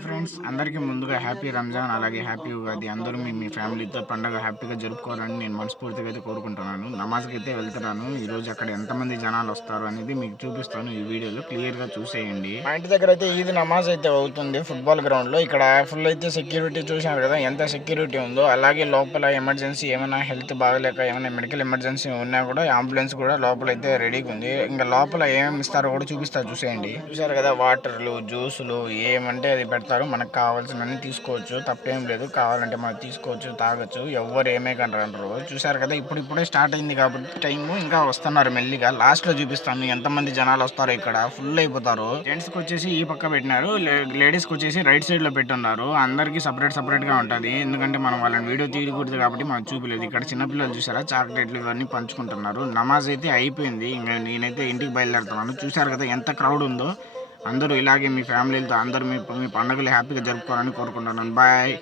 Hi friends, అందరికీ ముందుగా happy Ramzan, అలాగే హ్యాపీ ఉగాది. అందరూ మీ ఫ్యామిలీతో పండగ హ్యాపీగా జరుపుకోవాలని నేను మనస్ఫూర్తిగా అయితే కోరుకుంటున్నాను. నమాజ్కి అయితే వెళ్తున్నాను. ఈరోజు అక్కడ ఎంతమంది జనాలు వస్తారు అనేది మీకు చూపిస్తాను. ఈ వీడియోలో క్లియర్గా చూసేయండి. మా ఇంటి దగ్గర అయితే ఈద్ నమాజ్ అయితే అవుతుంది ఫుట్బాల్ గ్రౌండ్లో. ఇక్కడ ఫుల్ అయితే సెక్యూరిటీ చూశారు కదా, ఎంత సెక్యూరిటీ ఉందో. అలాగే లోపల ఎమర్జెన్సీ ఏమైనా హెల్త్ బాగలేక ఏమైనా మెడికల్ ఎమర్జెన్సీ ఉన్నా కూడా అంబులెన్స్ కూడా లోపల అయితే రెడీగా ఉంది. ఇంకా లోపల ఏమేమి ఇస్తారో కూడా చూపిస్తారు, చూసేయండి. చూశారు కదా, వాటర్లు, జ్యూసులు ఏమంటే అది పెడతారు. మనకు కావాల్సినవన్నీ తీసుకోవచ్చు, తప్పేం లేదు. కావాలంటే మనం తీసుకోవచ్చు, తాగొచ్చు. ఎవరు ఏమే కంటారు. చూశారు కదా, ఇప్పుడే స్టార్ట్ అయింది కాబట్టి టైము ఇంకా వస్తున్నారు మెల్లిగా. లాస్ట్ లో చూపిస్తాను ఎంతమంది జనాలు వస్తారో. ఇక్కడ ఫుల్ అయిపోతారు. జెంట్స్ కి వచ్చేసి ఈ పక్క పెట్టినారు, లేడీస్ కి వచ్చేసి రైట్ సైడ్ లో పెట్టున్నారు. అందరికి సపరేట్ గా ఉంటది, ఎందుకంటే మనం వాళ్ళని వీడియో తీయకూడదు కాబట్టి మనం చూపలేదు. ఇక్కడ చిన్నపిల్లలు చూసారా, చాక్లెట్లు ఇవన్నీ పంచుకుంటున్నారు. నమాజ్ అయితే అయిపోయింది, ఇంకా నేనైతే ఇంటికి బయలుదేరుతున్నాను. చూశారు కదా ఎంత క్రౌడ్ ఉందో. అందరూ ఇలాగే మీ ఫ్యామిలీలతో అందరూ మీ పండుగలు హ్యాపీగా జరుపుకోవాలని కోరుకుంటున్నాను. బాయ్.